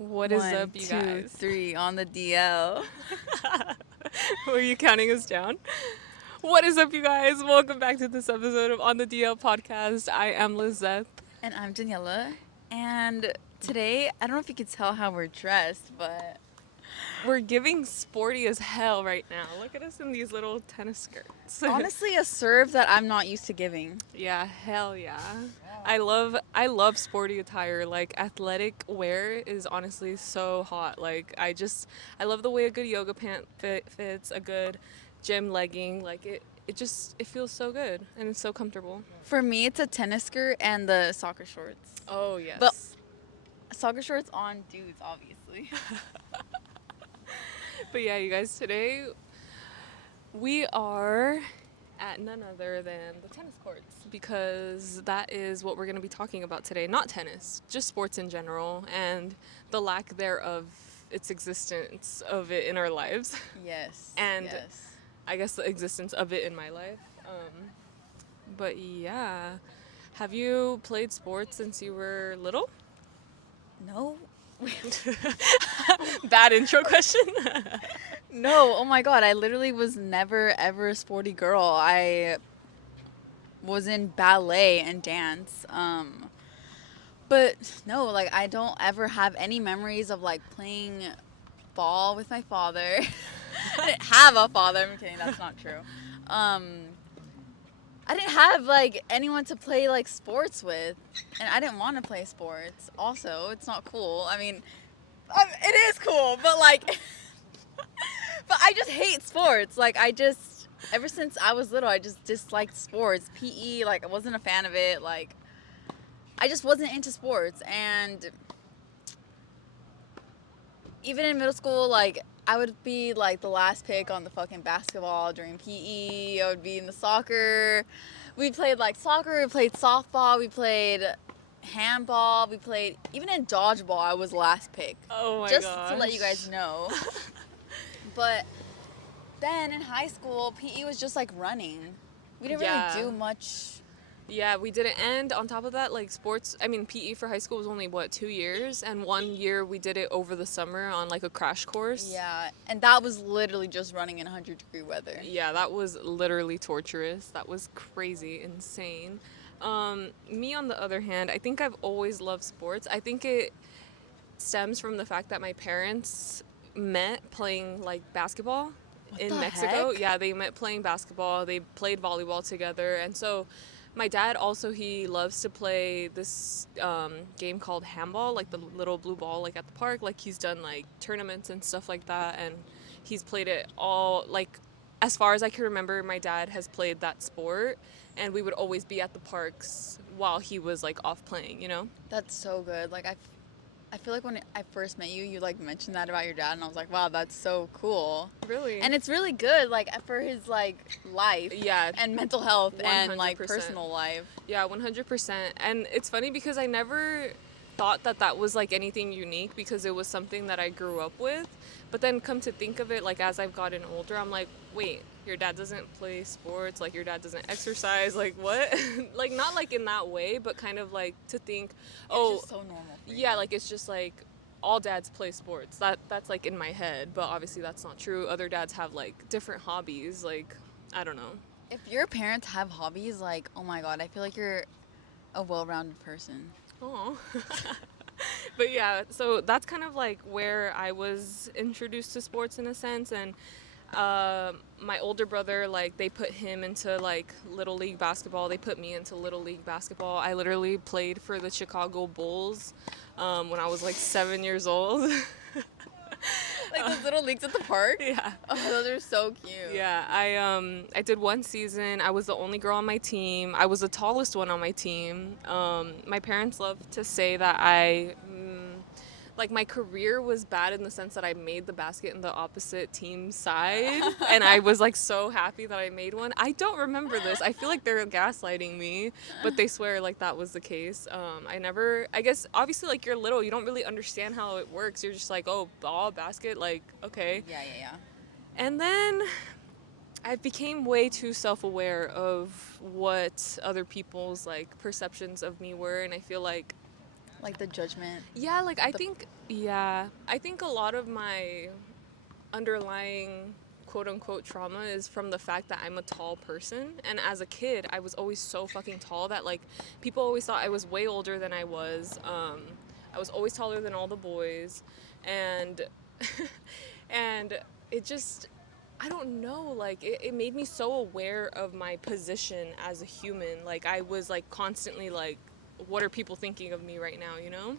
What is up, you 2, guys? 3 on the DL. Were you counting us down? What is up, you guys? Welcome back to this episode of On the DL podcast. I am Lizeth. And I'm Daniella. And today, I don't know if you could tell how we're dressed, but We're giving sporty as hell right now. Look at us in these little tennis skirts. honestly, a serve that I'm not used to giving. Yeah, hell yeah. I love sporty attire. Like athletic wear is honestly so hot. Like I love the way a good yoga pant fits, a good gym legging. Like it feels so good and it's so comfortable. For me, it's a tennis skirt and the soccer shorts. Oh yes. But soccer shorts on dudes, obviously. But yeah, you guys, today we are at none other than the tennis courts because that is what we're going to be talking about today. Not tennis, just sports in general and the lack thereof, its existence of it in our lives. Yes. And yes. I guess the existence of it in my life. But yeah, have you played sports since you were little? No. Bad intro question. No, oh my god, I literally was never ever a sporty girl. I was in ballet and dance. But no, like I don't ever have any memories of like playing ball with my father. I didn't have a father. I'm kidding. That's not true. I didn't have like anyone to play like sports with, and I didn't want to play sports. Also, it's not cool. I mean, it is cool, but like, but I just hate sports. Like ever since I was little, I just disliked sports. PE, like I wasn't a fan of it. Like I just wasn't into sports, and even in middle school, like I would be like the last pick on the fucking basketball during PE. I would be in the soccer. We played like soccer, we played softball, we played handball, we played even in dodgeball. I was last pick. Oh my Just gosh. to let you guys know. But then in high school, PE was just like running. We didn't Yeah. really do much. Yeah, we didn't. And on top of that, like PE for high school was only, 2 years? And 1 year we did it over the summer on like a crash course. Yeah, and that was literally just running in 100-degree weather. Yeah, that was literally torturous. That was crazy, insane. Me, on the other hand, I think I've always loved sports. I think it stems from the fact that my parents met playing like basketball in the Mexico. heck? Yeah, they met playing basketball. They played volleyball together, and so my dad also, he loves to play this game called handball, like the little blue ball, like at the park. Like he's done like tournaments and stuff like that, and he's played it all like as far as I can remember. My dad has played that sport, and we would always be at the parks while he was like off playing. You know. That's so good. Like I feel like when I first met you, you like mentioned that about your dad, and I was like, wow, that's so cool. Really. And it's really good, like for his like life, Yeah. and mental health, and like 100%. personal life. Yeah, 100%. And it's funny because I never thought that that was like anything unique because it was something that I grew up with. But then come to think of it, like as I've gotten older, I'm like, wait, your dad doesn't play sports, like your dad doesn't exercise, like what? Like not like in that way, but kind of like to think, oh, It's just so normal. For yeah, you. like it's just like all dads play sports. That's like in my head, but obviously that's not true. Other dads have like different hobbies, like I don't know. If your parents have hobbies, like oh my god, I feel like you're a well-rounded person. Oh. But yeah, so that's kind of like where I was introduced to sports in a sense. And my older brother, like they put him into like little league basketball. They put me into little league basketball. I literally played for the Chicago Bulls when I was like 7 years old. Like those little leagues at the park. Yeah. Oh, those are so cute. Yeah, I did one season. I was the only girl on my team. I was the tallest one on my team. My parents love to say that like my career was bad in the sense that I made the basket in the opposite team side, and I was like so happy that I made one. I don't remember this. I feel like they're gaslighting me, but they swear like that was the case. I guess obviously like you're little, you don't really understand how it works. You're just like, oh, ball, basket, like okay. Yeah. And then I became way too self-aware of what other people's like perceptions of me were, and I feel like Like the judgment. Yeah, like I think a lot of my underlying quote unquote trauma is from the fact that I'm a tall person, and as a kid I was always so fucking tall that like people always thought I was way older than I was. I was always taller than all the boys, and and it just, I don't know, like it made me so aware of my position as a human. Like I was like constantly like, what are people thinking of me right now, you know?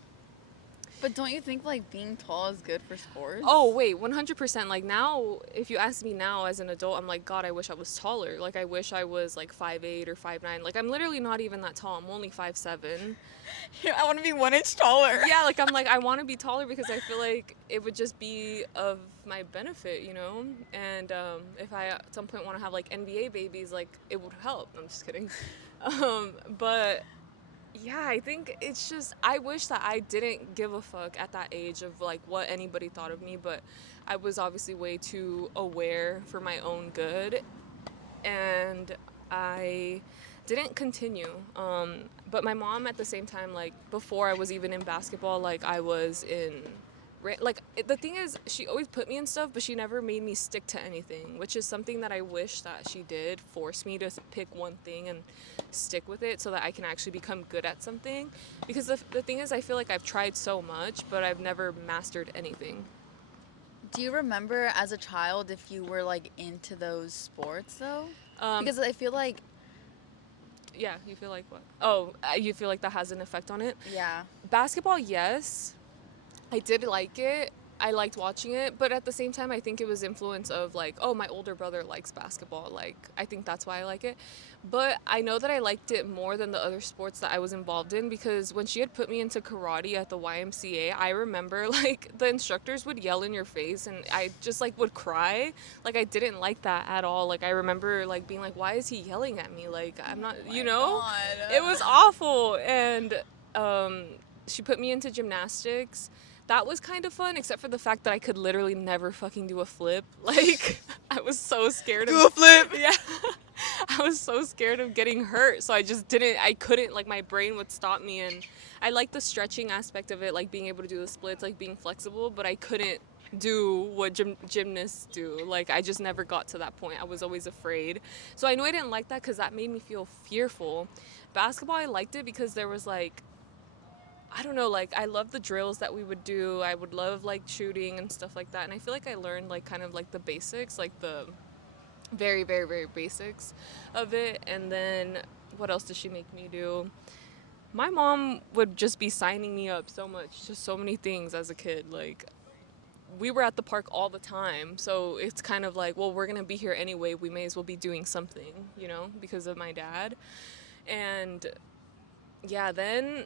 But don't you think like being tall is good for sports? Oh, wait, 100%. Like now, if you ask me now as an adult, I'm like, God, I wish I was taller. Like I wish I was like 5'8" or 5'9". Like I'm literally not even that tall. I'm only 5'7". I want to be 1 inch taller. Yeah, like I'm like, I want to be taller because I feel like it would just be of my benefit, you know? And if I at some point want to have like NBA babies, like it would help. I'm just kidding. But yeah, I think it's just, I wish that I didn't give a fuck at that age of like what anybody thought of me, but I was obviously way too aware for my own good, and I didn't continue. But my mom at the same time, like before I was even in basketball, like I was in like the thing is she always put me in stuff, but she never made me stick to anything, which is something that I wish that she did, force me to pick one thing and stick with it so that I can actually become good at something. Because the thing is, I feel like I've tried so much, but I've never mastered anything. Do you remember as a child if you were like into those sports though? Um, Because I feel like, yeah, you feel like what? Oh, you feel like that has an effect on it? yeah. Basketball, yes. I did like it. I liked watching it, but at the same time, I think it was influence of like, oh, my older brother likes basketball. Like, I think that's why I like it. But I know that I liked it more than the other sports that I was involved in, because when she had put me into karate at the YMCA, I remember like the instructors would yell in your face and I just like would cry. Like I didn't like that at all. Like I remember like being like, why is he yelling at me? Like I'm not, Oh you my know? God. It was awful. And she put me into gymnastics. That was kind of fun, except for the fact that I could literally never fucking do a flip. Like, I was so scared of... Do a flip. Yeah. I was so scared of getting hurt, so I just didn't, I couldn't, like, my brain would stop me, and I like the stretching aspect of it, like, being able to do the splits, like, being flexible, but I couldn't do what gymnasts do. Like, I just never got to that point. I was always afraid. So I knew I didn't like that because that made me feel fearful. Basketball, I liked it because there was, like, I don't know, like I love the drills that we would do. I would love like shooting and stuff like that. And I feel like I learned like kind of like the basics, like the very, very, very basics of it. And then what else did she make me do? My mom would just be signing me up so much, just so many things as a kid. Like we were at the park all the time. So it's kind of like, well, we're going to be here anyway. We may as well be doing something, you know, because of my dad. And yeah, then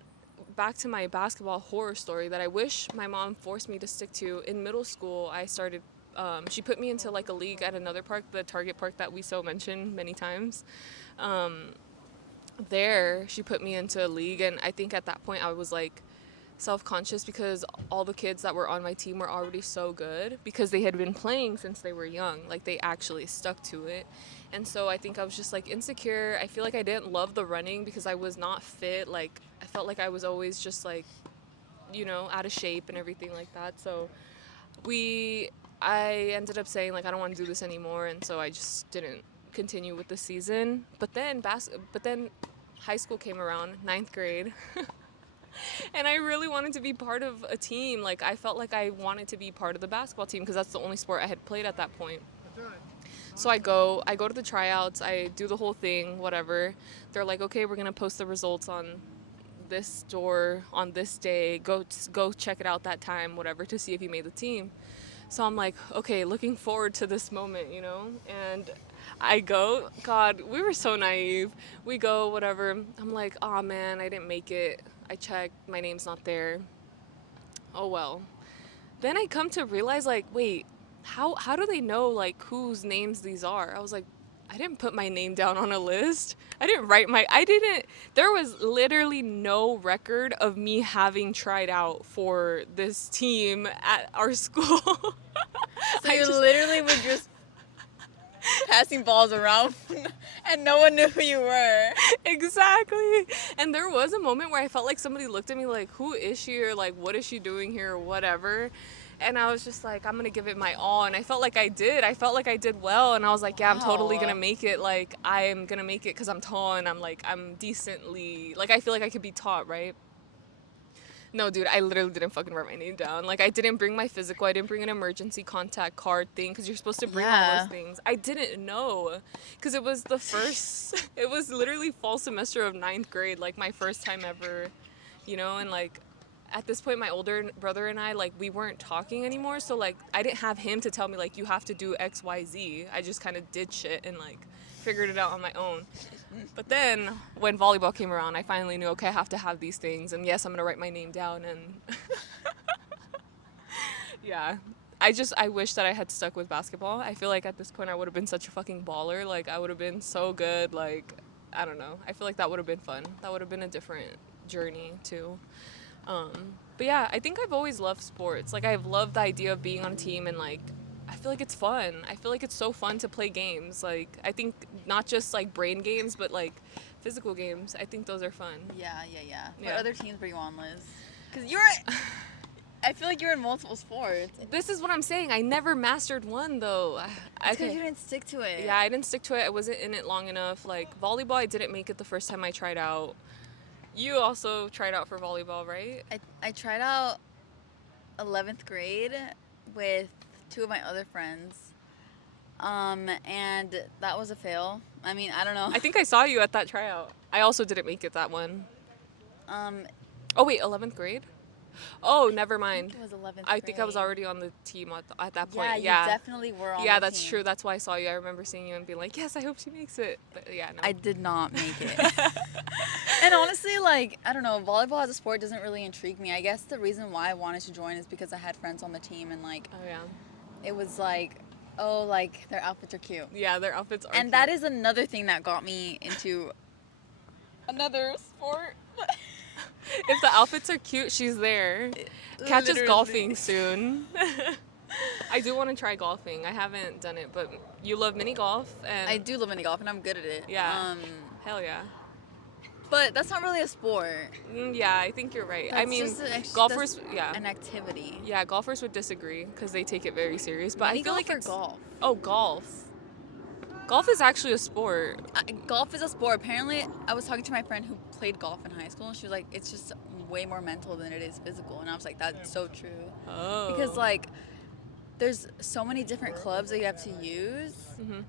back to my basketball horror story that I wish my mom forced me to stick to. In middle school, I started, she put me into like a league at another park, the Target Park that we so mentioned many times. There, she put me into a league, and I think at that point I was like self-conscious because all the kids that were on my team were already so good because they had been playing since they were young. Like they actually stuck to it. And so I think I was just like insecure. I feel like I didn't love the running because I was not fit. Like I felt like I was always just like, you know, out of shape and everything like that. So I ended up saying like I don't want to do this anymore, and so I just didn't continue with the season. But then high school came around, ninth grade. And I really wanted to be part of a team. Like I felt like I wanted to be part of the basketball team because that's the only sport I had played at that point. So I go to the tryouts, I do the whole thing, whatever. They're like, okay, we're gonna post the results on this door on this day. Go check it out that time, whatever, to see if you made the team. So I'm like, okay, looking forward to this moment, you know? And I go, God, we were so naive. We go, whatever. I'm like, oh man, I didn't make it. I checked, my name's not there. Oh well. Then I come to realize, like, wait, how do they know, like, whose names these are? I was like, I didn't put my name down on a list. There was literally no record of me having tried out for this team at our school. So you literally would just passing balls around and no one knew who you were. Exactly. And there was a moment where I felt like somebody looked at me like, who is she, or like, what is she doing here, or whatever. And I was just like, I'm going to give it my all. And I felt like I did. I felt like I did well. And I was like, yeah, I'm totally going to Wow. make it. Like, I am going to make it because I'm tall and I'm decently, like, I feel like I could be taught, right? No, dude, I literally didn't fucking write my name down. Like, I didn't bring my physical. I didn't bring an emergency contact card thing because you're supposed to bring all Yeah. those things. I didn't know because it was the first, it was literally fall semester of 9th grade, like my first time ever, and like at this point, my older brother and I, like, we weren't talking anymore. So, like, I didn't have him to tell me, like, you have to do X, Y, Z. I just kind of did shit and, like, figured it out on my own. But then when volleyball came around, I finally knew, okay, I have to have these things. And yes, I'm going to write my name down. And yeah, I wish that I had stuck with basketball. I feel like at this point I would have been such a fucking baller. Like, I would have been so good. Like, I don't know. I feel like that would have been fun. That would have been a different journey too. But yeah, I think I've always loved sports. Like, I've loved the idea of being on a team and, like, I feel like it's fun. I feel like it's so fun to play games. Like, I think not just, like, brain games, but, like, physical games. I think those are fun. Yeah. What Yeah. other teams were you on, Liz? Because I feel like you're in multiple sports. This is what I'm saying. I never mastered one, though. Because you didn't stick to it. Yeah, I didn't stick to it. I wasn't in it long enough. Like, volleyball, I didn't make it the first time I tried out. You also tried out for volleyball, right? I tried out 11th grade with 2 of my other friends. And that was a fail. I mean, I don't know. I think I saw you at that tryout. I also didn't make it that one. Um, Oh, wait, 11th grade? Oh, never mind. it was 11th I think I was grade. already on the team at that Yeah, point. you definitely were on Yeah, the that's team. true. That's why I saw you. I remember seeing you and being like, yes, I hope she makes it. But yeah, no. I did not make it. And honestly, like, I don't know, volleyball as a sport doesn't really intrigue me. I guess the reason why I wanted to join is because I had friends on the team and, like, Oh, yeah. it was like, oh, like, their outfits are cute. Yeah, their outfits are And that is another thing that got me into another sport. If the outfits are cute, she's there. Catch us Literally. golfing soon. I do want to try golfing. I haven't done it, but you love mini golf, and I do love mini golf and I'm good at it. Yeah. Hell yeah. But that's not really a sport. Yeah, I think you're right. I That's mean, just golfers, that's yeah. an activity. Yeah, golfers would disagree because they take it very serious. But Mini I feel golf like or it's golf. Oh, golf. Golf is actually a sport. Golf is a sport. Apparently, I was talking to my friend who played golf in high school, and she was like, "It's just way more mental than it is physical." And I was like, "That's so true." Oh. Because like, there's so many different clubs that you have to use, Mhm.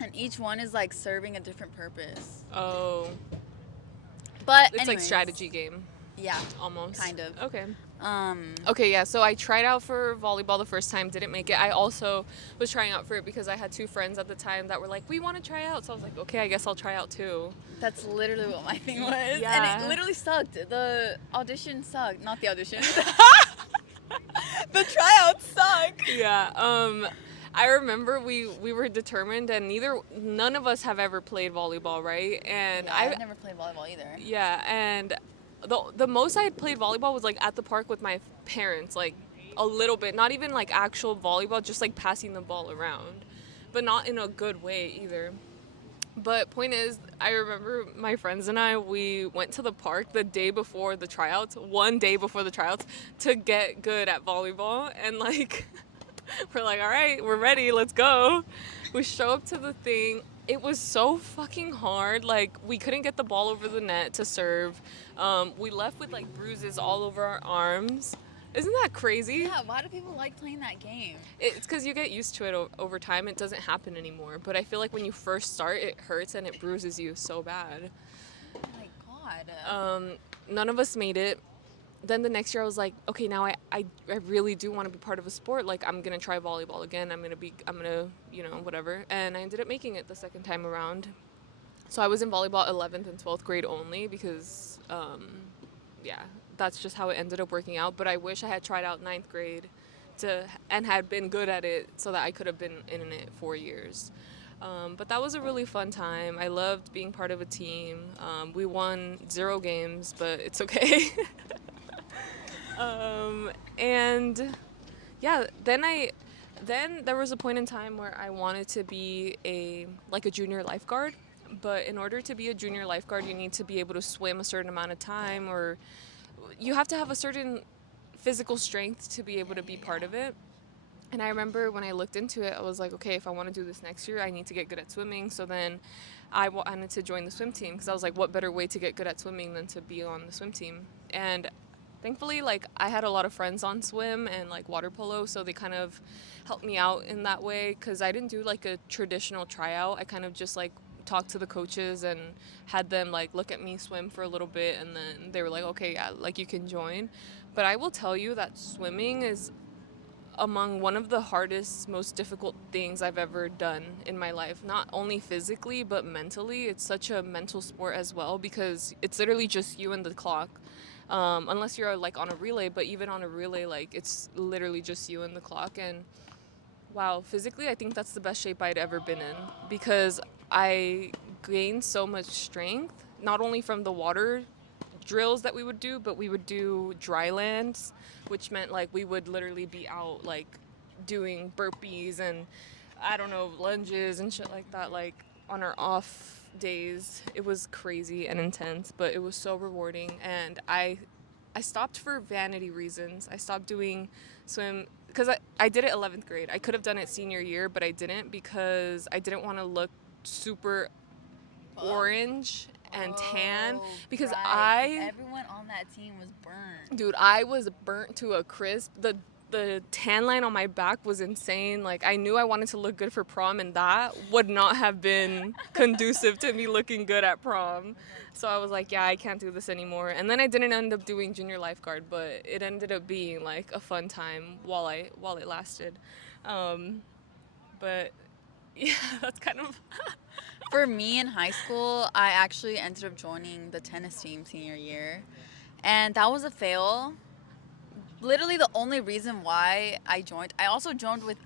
and each one is like serving a different purpose. Oh. But It's like anyways, strategy game Yeah, almost. kind of. Okay. Um, Okay, yeah, so I tried out for volleyball the first time, didn't make it. I also was trying out for it because I had 2 friends at the time that were like, we want to try out. So I was like, okay, I guess I'll try out too. that's literally what my thing was, Yeah. and it literally sucked. The audition sucked. Not the audition. The tryouts suck. Yeah, I remember we were determined, and none of us have ever played volleyball, right? And Yeah, I've never played volleyball either. Yeah, and the most I had played volleyball was like at the park with my parents, like a little bit, not even like actual volleyball, just like passing the ball around, but not in a good way either. But point is, I remember my friends and we went to the park the day before the tryouts, one day before the tryouts, to get good at volleyball. And like, we're like, all right, we're ready, let's go. We show up to the thing. It was so fucking hard. Like, we couldn't get the ball over the net to serve. We left with like bruises all over our arms. Isn't that crazy? Yeah, why do people like playing that game? It's because you get used to it over time. It doesn't happen anymore. But I feel like when you first start, it hurts and it bruises you so bad. Oh my god. None of us made it. Then the next year I was like, okay, now I really do want to be part of a sport. Like, I'm going to try volleyball again. I'm going to, whatever. And I ended up making it the second time around. So I was in volleyball 11th and 12th grade only because, that's just how it ended up working out. But I wish I had tried out 9th grade and had been good at it so that I could have been in it 4 years. But that was a really fun time. I loved being part of a team. We won 0 games, but it's okay. And yeah, then then there was a point in time where I wanted to be a junior lifeguard. But in order to be a junior lifeguard, you need to be able to swim a certain amount of time, or you have to have a certain physical strength to be able to be part of it. And I remember when I looked into it, I was like, okay, if I want to do this next year, I need to get good at swimming. So then I wanted to join the swim team because I was like, what better way to get good at swimming than to be on the swim team? And thankfully, like, I had a lot of friends on swim and like water polo, so they kind of helped me out in that way because I didn't do like a traditional tryout. I kind of just like talked to the coaches and had them like look at me swim for a little bit, and then they were like, okay, yeah, like you can join. But I will tell you that swimming is among one of the hardest, most difficult things I've ever done in my life. Not only physically, but mentally. It's such a mental sport as well because it's literally just you and the clock. Unless you're like on a relay, but even on a relay, like it's literally just you and the clock. And wow, physically, I think that's the best shape I'd ever been in because I gained so much strength, not only from the water drills that we would do, but we would do dry lands, which meant like we would literally be out like doing burpees and I don't know, lunges and shit like that, like on our off days. It was crazy and intense, but it was so rewarding. And I stopped for vanity reasons. I stopped doing swim because I did it 11th grade. I could have done it senior year, but I didn't because I didn't want to look super orange and tan because right. Everyone on that team was burned. dude, I was burnt to a crisp. The tan line on my back was insane. Like I knew I wanted to look good for prom, and that would not have been conducive to me looking good at prom. So I was like, yeah, I can't do this anymore. And then I didn't end up doing junior lifeguard, but it ended up being like a fun time while it lasted. But yeah, that's kind of For me in high school, I actually ended up joining the tennis team senior year. And that was a fail. Literally the only reason why I joined. I also joined with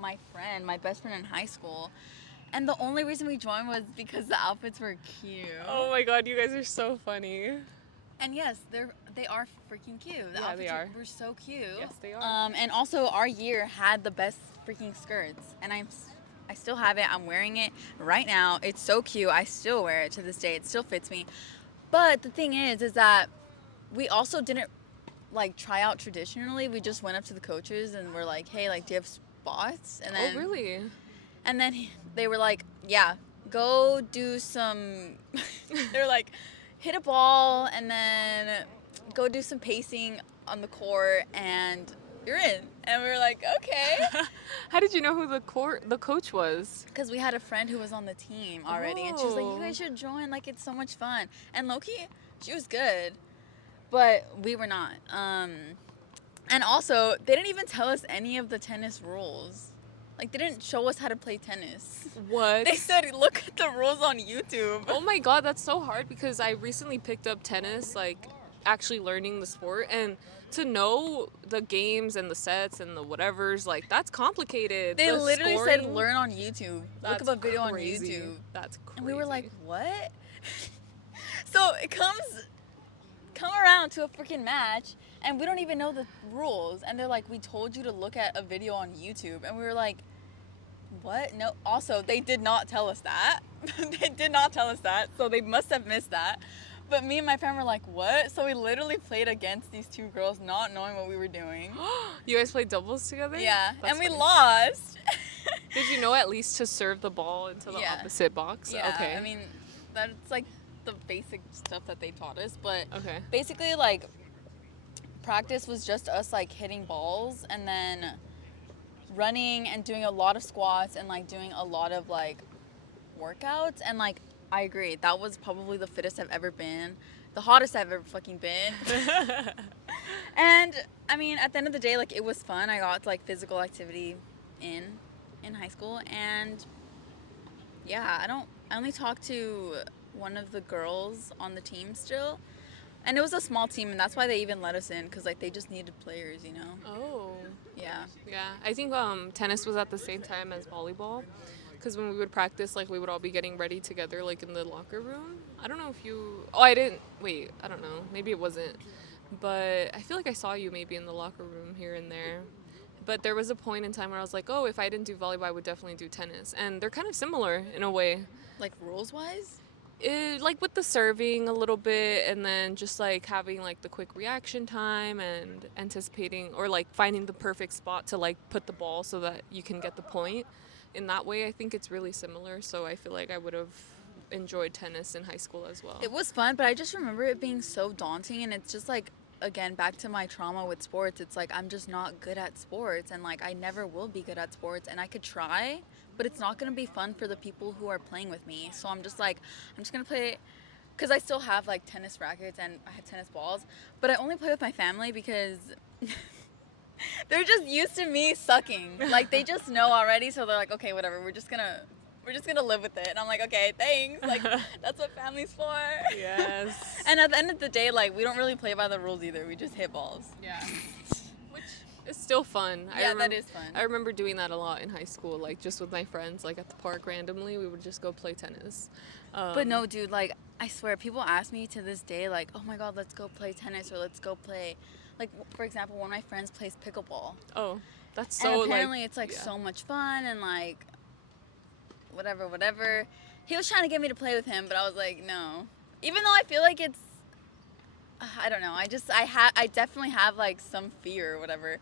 my friend, my best friend in high school. And the only reason we joined was because the outfits were cute. oh my god, you guys are so funny. And yes, they are freaking cute. The Yeah, outfits they are. were so cute. Yes, they are. And also our year had the best freaking skirts, and I still have it. I'm wearing it right now. It's so cute. I still wear it to this day. It still fits me. But the thing is that we also didn't like try out traditionally. We just went up to the coaches and we're like, "Hey, like, do you have spots?" And then Oh really? and then they were like, "Yeah, go do some." They were like, "Hit a ball and then go do some pacing on the court and you're in." And we were like, "Okay." How did you know who the coach was? Because we had a friend who was on the team already, and she was like, "You Oh. guys should join. Like, it's so much fun." And Loki, she was good, but we were not. And also, they didn't even tell us any of the tennis rules. Like, they didn't show us how to play tennis. What? They said, "Look at the rules on YouTube." Oh my god, that's so hard because I recently picked up tennis, like actually learning the sport, and to know the games and the sets and the whatevers, like that's complicated. They The literally scoring, said, "Learn on YouTube. Look that's up a video crazy. on YouTube." That's crazy. And we were like, "What?" So it come around to a freaking match, and we don't even know the rules. And they're like, "We told you to look at a video on YouTube." And we were like, "What?" No. Also, they did not tell us that. They did not tell us that. So they must have missed that. But me and my friend were like, "What?" So we literally played against these two girls, not knowing what we were doing. You guys played doubles together? Yeah, That's and we funny. lost. Did you know at least to serve the ball into the Yeah. opposite box? Yeah, Okay. I mean, that's like the basic stuff that they taught us. But Okay. basically, like, practice was just us, like, hitting balls and then running and doing a lot of squats and, like, doing a lot of, like, workouts. And, like, I agree. That was probably the fittest I've ever been. The hottest I've ever fucking been. And, I mean, at the end of the day, like, it was fun. I got, like, physical activity in high school. And, yeah, I only talked to one of the girls on the team still. And it was a small team, and that's why they even let us in, because, like, they just needed players, you know? Oh. Yeah. Yeah, I think tennis was at the same time as volleyball, because when we would practice, like we would all be getting ready together, like in the locker room. I don't know if you. Oh, I didn't. Wait, I don't know. Maybe it wasn't, but I feel like I saw you maybe in the locker room here and there. But there was a point in time where I was like, oh, if I didn't do volleyball, I would definitely do tennis. And they're kind of similar in a way. Like rules wise? Like with the serving a little bit, and then just like having like the quick reaction time and anticipating or like finding the perfect spot to like put the ball so that you can get the point. In that way, I think it's really similar. So I feel like I would have enjoyed tennis in high school as well. It was fun, but I just remember it being so daunting, and it's just like, again, back to my trauma with sports. It's like I'm just not good at sports, and like I never will be good at sports, and I could try, but it's not going to be fun for the people who are playing with me. So I'm just like, I'm just going to play, because I still have like tennis rackets and I have tennis balls, but I only play with my family because they're just used to me sucking. Like they just know already, so they're like, okay, whatever, we're just gonna live with it. And I'm like, okay, thanks. Like that's what family's for. Yes. And at the end of the day, like we don't really play by the rules either. We just hit balls. Yeah. Which is still fun. Yeah, that is fun. I remember doing that a lot in high school, like just with my friends, like at the park randomly, we would just go play tennis. But no, dude, like I swear, people ask me to this day, like, oh my god, let's go play tennis, or let's go play, like for example, one of my friends plays pickleball. Oh, that's so and apparently it's like yeah. so much fun and like whatever. He was trying to get me to play with him, but I was like, no. Even though I feel like it's, I don't know. I definitely have like some fear or whatever,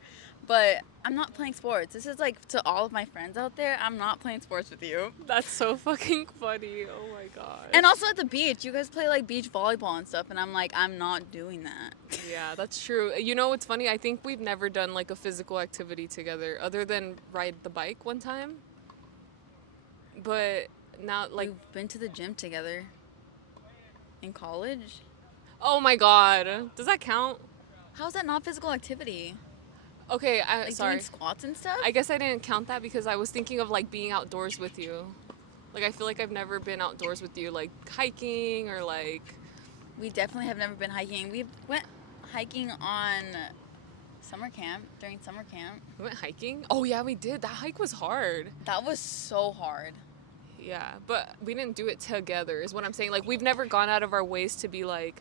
but I'm not playing sports. This is like to all of my friends out there. I'm not playing sports with you. That's so fucking funny. Oh my god. And also at the beach, you guys play like beach volleyball and stuff, and I'm like, I'm not doing that. Yeah, that's true. You know what's funny? I think we've never done like a physical activity together other than ride the bike one time. But now, like, we've been to the gym together in college. Oh my god, does that count? How's that not physical activity? Okay, like sorry. Doing squats and stuff? I guess I didn't count that because I was thinking of like being outdoors with you. Like I feel like I've never been outdoors with you, like hiking or like. We definitely have never been hiking. We went hiking on summer camp, during summer camp. We went hiking? Oh yeah, we did. That hike was hard. That was so hard. Yeah, but we didn't do it together is what I'm saying. Like we've never gone out of our ways to be like,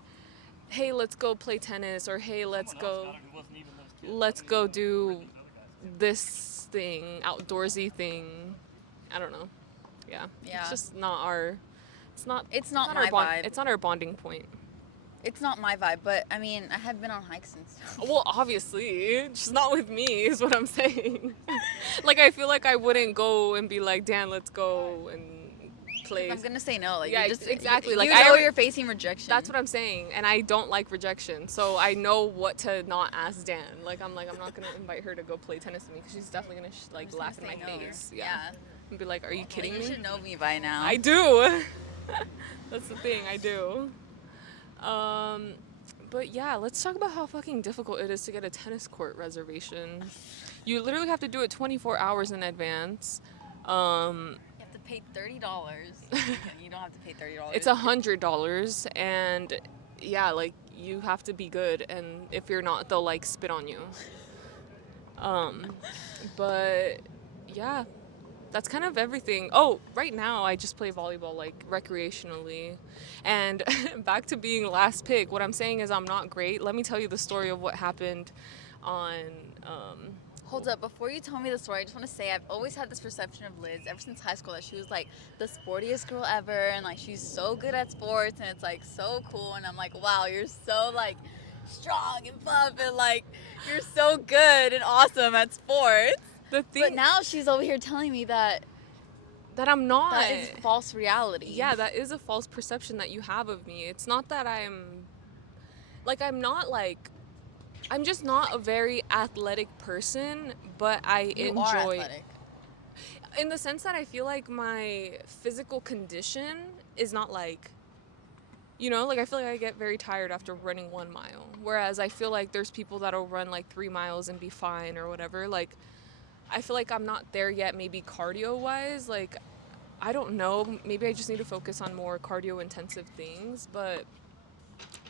hey, let's go play tennis, or hey, let's go do this thing, outdoorsy thing. I don't know. Yeah. It's just not our it's not my vibe. It's not our bonding point. It's not my vibe, but I mean, I have been on hikes and stuff. Well, obviously, just not with me is what I'm saying. Like I feel like I wouldn't go and be like, Dan, let's go and play. I'm gonna say no. Like yeah, just, exactly. You like know you're facing rejection. That's what I'm saying, and I don't like rejection, so I know what to not ask Dan. Like I'm not gonna invite her to go play tennis with me because she's definitely gonna laugh in my face. Yeah. And be like, are you kidding me? You should know me by now. I do. That's the thing, I do. But yeah, let's talk about how fucking difficult it is to get a tennis court reservation. You literally have to do it 24 hours in advance. You have to pay $30. You don't have to pay $30. It's $100, and yeah, like you have to be good, and if you're not, they'll like spit on you. But yeah, that's kind of everything. Oh, right now I just play volleyball like recreationally. And back to being last pick, what I'm saying is I'm not great. Let me tell you the story of what happened on Hold up, before you tell me the story, I just want to say I've always had this perception of Liz ever since high school that she was like the sportiest girl ever, and like she's so good at sports, and it's like so cool, and I'm like, wow, you're so like strong and buff, and like you're so good and awesome at sports. But now she's over here telling me that I'm not. That is false reality. Yeah, that is a false perception that you have of me. It's not that I'm just not a very athletic person, but I enjoy. You are athletic. In the sense that I feel like my physical condition is not like, like I feel like I get very tired after running 1 mile. Whereas I feel like there's people that'll run like 3 miles and be fine or whatever. Like, I feel like I'm not there yet, maybe cardio-wise. Like, I don't know. Maybe I just need to focus on more cardio-intensive things. But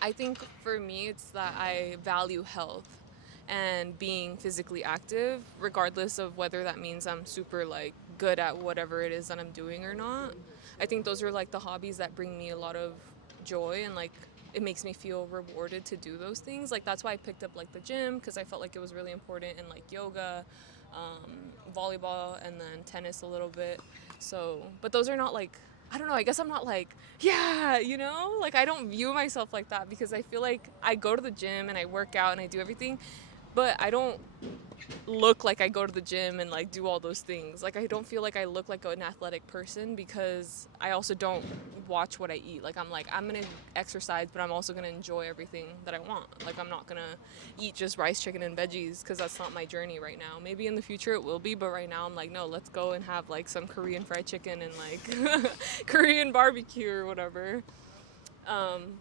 I think for me, it's that I value health and being physically active, regardless of whether that means I'm super, like, good at whatever it is that I'm doing or not. I think those are, like, the hobbies that bring me a lot of joy, and, like, it makes me feel rewarded to do those things. Like, that's why I picked up, like, the gym, because I felt like it was really important, and, like, yoga. volleyball, and then tennis a little bit. So, but those are not like, I don't know, I guess I'm not like, yeah, you know? Like, I don't view myself like that because I feel like I go to the gym and I work out and I do everything, but I don't look like I go to the gym and like do all those things. Like, I don't feel like I look like an athletic person because I also don't watch what I eat. Like, I'm like, I'm gonna exercise, but I'm also gonna enjoy everything that I want. Like, I'm not gonna eat just rice, chicken, and veggies because that's not my journey right now. Maybe in the future it will be, but right now I'm like, no, let's go and have like some Korean fried chicken and like Korean barbecue or whatever.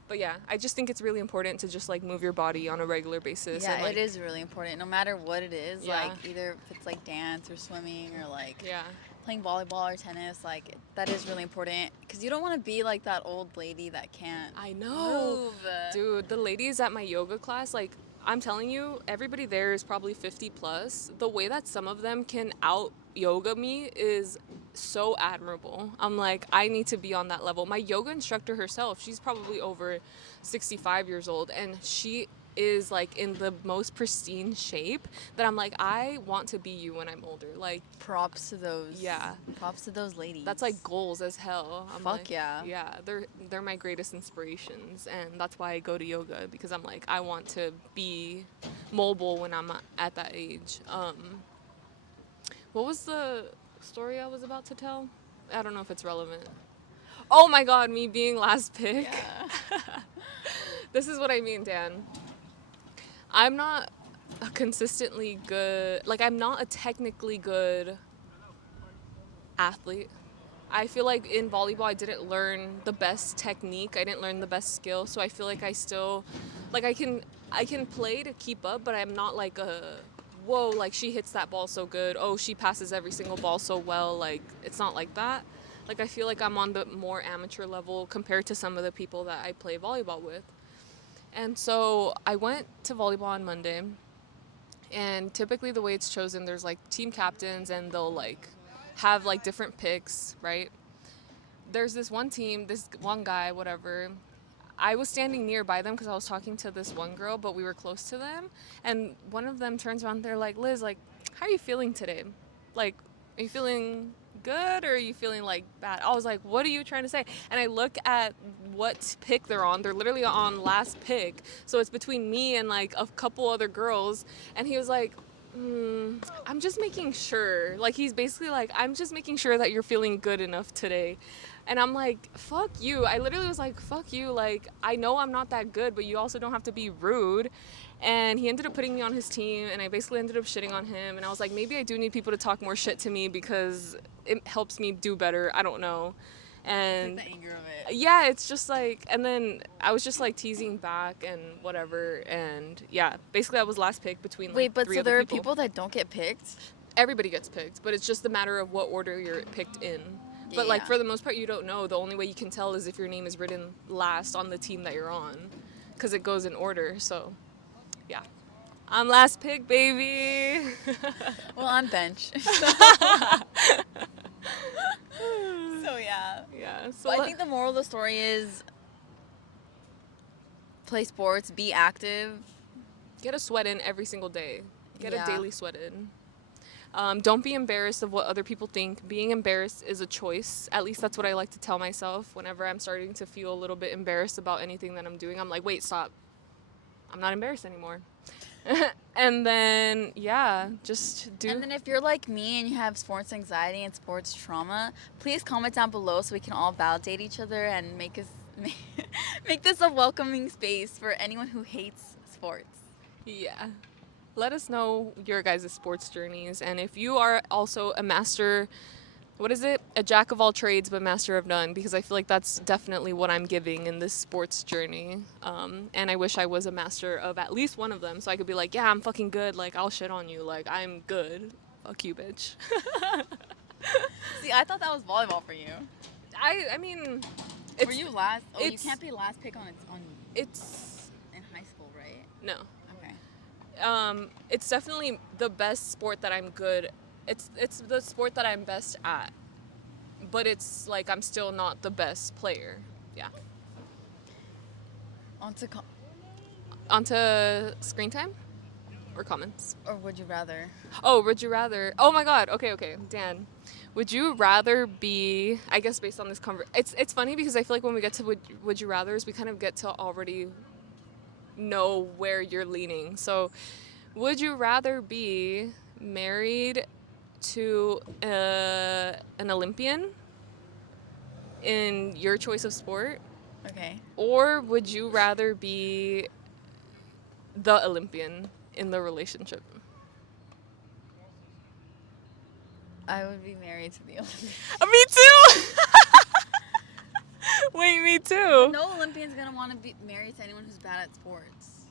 But yeah, I just think it's really important to just like move your body on a regular basis. Yeah, and, like, it is really important. No matter what it is, Yeah. like either if it's like dance or swimming or like Yeah. playing volleyball or tennis, like that is really important because you don't want to be like that old lady that can't I know. move. Dude, the ladies at my yoga class, like, I'm telling you, everybody there is probably 50 plus. The way that some of them can out yoga me is so admirable. I'm like, I need to be on that level. My yoga instructor herself, she's probably over 65 years old, and she is like in the most pristine shape that I'm like, I want to be you when I'm older. Like, Props to those. Yeah. Props to those ladies. that's like goals as hell. I'm Fuck like, yeah. Yeah, they're my greatest inspirations, and that's why I go to yoga because I'm like, I want to be mobile when I'm at that age. What was the story I was about to tell? I don't know if it's relevant. Oh my god, me being last pick. Yeah. This is what I mean, Dan. I'm not a consistently good, like, I'm not a technically good athlete. I feel like in volleyball I didn't learn the best technique. I didn't learn the best skill, so I feel like I still, like, I can play to keep up, but I'm not like a, whoa, like, she hits that ball so good. Oh, she passes every single ball so well. Like, it's not like that. Like, I feel like I'm on the more amateur level compared to some of the people that I play volleyball with. And so I went to volleyball on Monday, and typically the way it's chosen, there's like team captains, and they'll like have like different picks, right? There's this one team, this one guy, whatever. I was standing nearby them because I was talking to this one girl, but we were close to them. And one of them turns around, they're like, Liz, like, how are you feeling today? Like, are you feeling good or are you feeling like bad? I was like, what are you trying to say? And I look at what pick they're on. They're literally on last pick. So it's between me and like a couple other girls. And he was like, I'm just making sure. Like, he's basically like, I'm just making sure that you're feeling good enough today. And I'm like, fuck you. I literally was like, fuck you. Like, I know I'm not that good, but you also don't have to be rude. And he ended up putting me on his team, and I basically ended up shitting on him. And I was like, maybe I do need people to talk more shit to me because it helps me do better. I don't know. And Take the anger of it. yeah, it's just like, and then I was just like teasing back and whatever. And yeah, basically I was last pick between like Wait, but three so other there are people. people that don't get picked? Everybody gets picked, but it's just a matter of what order you're picked in. But like, Yeah. for the most part, you don't know. The only way you can tell is if your name is written last on the team that you're on, because it goes in order. So yeah, I'm last pick, baby. Well, I'm bench. So yeah. Yeah, so But I think the moral of the story is play sports, be active. get a sweat in every single day. Get Yeah. a daily sweat in. Don't be embarrassed of what other people think. Being embarrassed is a choice. At least that's what I like to tell myself whenever I'm starting to feel a little bit embarrassed about anything that I'm doing. I'm like, wait, stop. I'm not embarrassed anymore. And then, yeah, just do. And then if you're like me and you have sports anxiety and sports trauma, please comment down below so we can all validate each other and make make this a welcoming space for anyone who hates sports. Yeah. Let us know your guys' sports journeys. And if you are also a master, what is it? A jack of all trades, but master of none, because I feel like that's definitely what I'm giving in this sports journey. And I wish I was a master of at least one of them, so I could be like, yeah, I'm fucking good. Like, I'll shit on you. Like, I'm good. Fuck you, bitch. See, I thought that was volleyball for you. I mean, Were you last? Oh, you it's- can't be last pick on it's, in high school, right? no. Okay. It's definitely the best sport that I'm good. It's the sport that I'm best at, but it's like I'm still not the best player. Yeah. On to Onto screen time. or comments. Or would you rather? Oh, would you rather? Oh my God. Okay. Dan, would you rather be? I guess based on this it's funny because I feel like when we get to would you rather's, we kind of get to already know where you're leaning. So, would you rather be married to an Olympian in your choice of sport, Okay. or would you rather be the Olympian in the relationship? I would be married to the Olympian. Me too. Wait, me too. No Olympian's gonna want to be married to anyone who's bad at sports.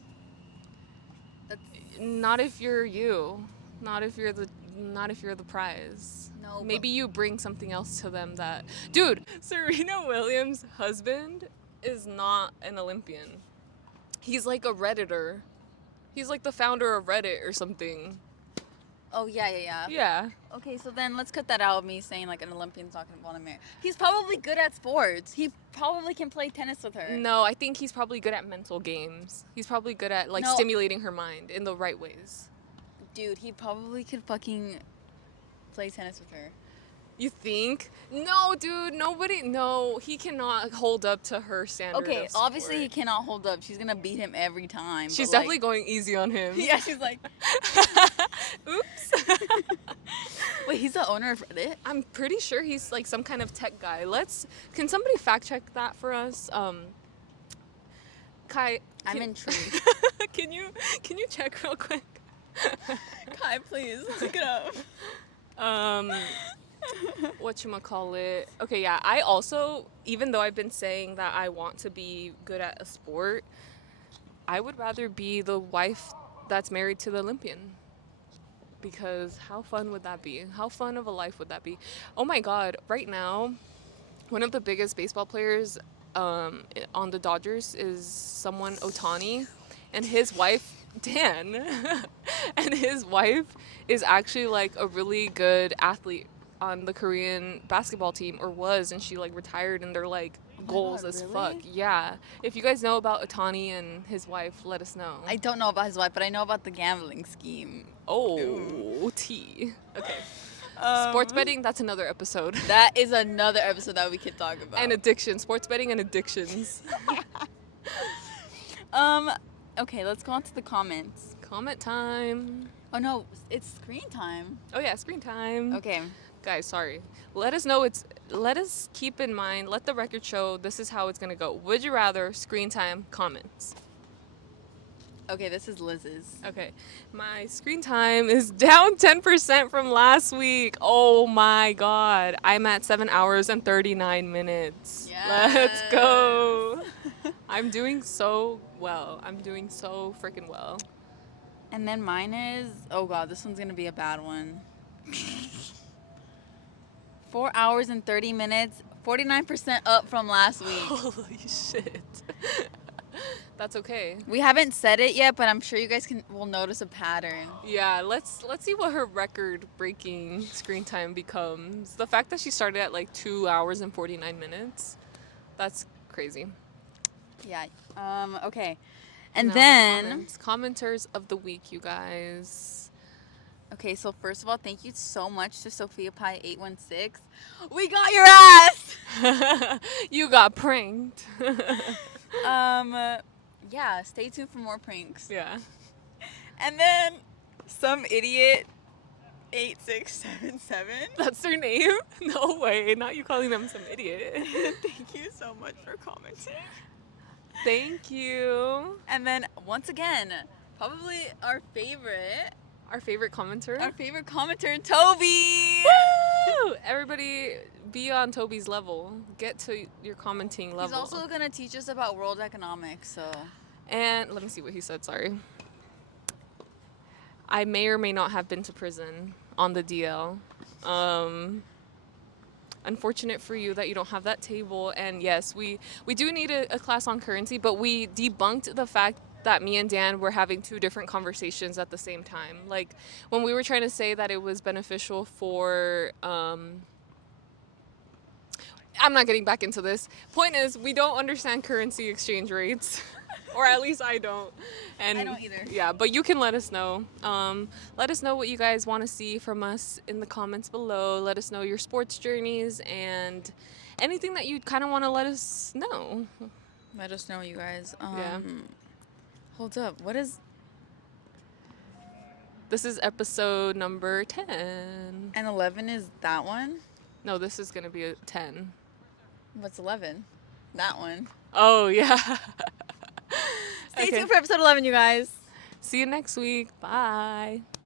That's Not if you're you. Not if you're the prize. no. Maybe you bring something else to them that, dude, Serena Williams' husband is not an Olympian. He's like a Redditor. He's like the founder of Reddit or something. Oh yeah. Yeah. Okay, so then let's cut that out of me saying like an Olympian's not gonna want to marry. He's probably good at sports. He probably can play tennis with her. No, I think he's probably good at mental games. He's probably good at like No. stimulating her mind in the right ways. Dude, he probably could fucking play tennis with her. You think? No, dude, no, he cannot hold up to her standard. Okay, of obviously he sport. cannot hold up. She's gonna beat him every time. She's but, definitely going easy on him. Yeah, she's like. Oops. Wait, he's the owner of Reddit? I'm pretty sure he's like some kind of tech guy. Can somebody fact check that for us? Kai, I'm intrigued. can you check real quick? Kai, please look it up. Whatchamacallit. Okay, yeah, I also, even though I've been saying that I want to be good at a sport, I would rather be the wife that's married to the Olympian. Because how fun would that be? How fun of a life would that be? Oh my God, right now, one of the biggest baseball players on the Dodgers is someone Ohtani, and his wife, Dan, and his wife is actually like a really good athlete on the Korean basketball team, or was, and she like retired, and they're like goals God, as really? fuck. Yeah. If you guys know about Ohtani and his wife, let us know. I don't know about his wife, but I know about the gambling scheme. Oh, tea. Okay. Um, Sports betting, that's another episode. That is another episode that we could talk about. And addiction. Sports betting and addictions. Okay, let's go on to the comments. Comment time. Oh no, it's screen time. Oh yeah, screen time. Okay. Guys, sorry. Let us keep in mind, let the record show this is how it's gonna go. Would you rather, screen time, comments? Okay, this is Liz's. Okay. My screen time is down 10% from last week. Oh my God. I'm at 7 hours and 39 minutes. Let's go. I'm doing so well. I'm doing so freaking well. And then mine is, oh God, this one's gonna be a bad one. 4 hours and 30 minutes, 49% up from last week. Holy shit. That's okay. We haven't said it yet, but I'm sure you guys will notice a pattern. Yeah, let's see what her record-breaking screen time becomes. The fact that she started at like 2 hours and 49 minutes, that's crazy. Yeah. Okay. And Now then, the commenters of the week, you guys. okay, so first of all, thank you so much to Sophia Pie 816. We got your ass. You got pranked. Yeah, stay tuned for more pranks. Yeah. And then some idiot 8677. That's their name? No way. Not you calling them some idiot. Thank you so much for commenting. Thank you. And then once again, probably our favorite commenter, Toby. Woo! Everybody be on Toby's level. Get to your commenting level. He's also gonna teach us about world economics, so. And let me see what he said, sorry. I may or may not have been to prison on the DL. Unfortunate for you that you don't have that table. And yes, we do need a class on currency, but we debunked the fact that me and Dan were having two different conversations at the same time. Like when we were trying to say that it was beneficial for, I'm not getting back into this. Point is, we don't understand currency exchange rates. Or at least I don't. And I don't either. yeah, but you can let us know. Let us know what you guys want to see from us in the comments below. Let us know your sports journeys and anything that you kind of want to let us know. Let us know, you guys. Yeah. Hold up. What is... This is episode number 10. And 11 is that one? No, this is going to be a 10. What's 11? That one. Oh, yeah. Stay Okay. tuned for episode 11, you guys. See you next week. Bye.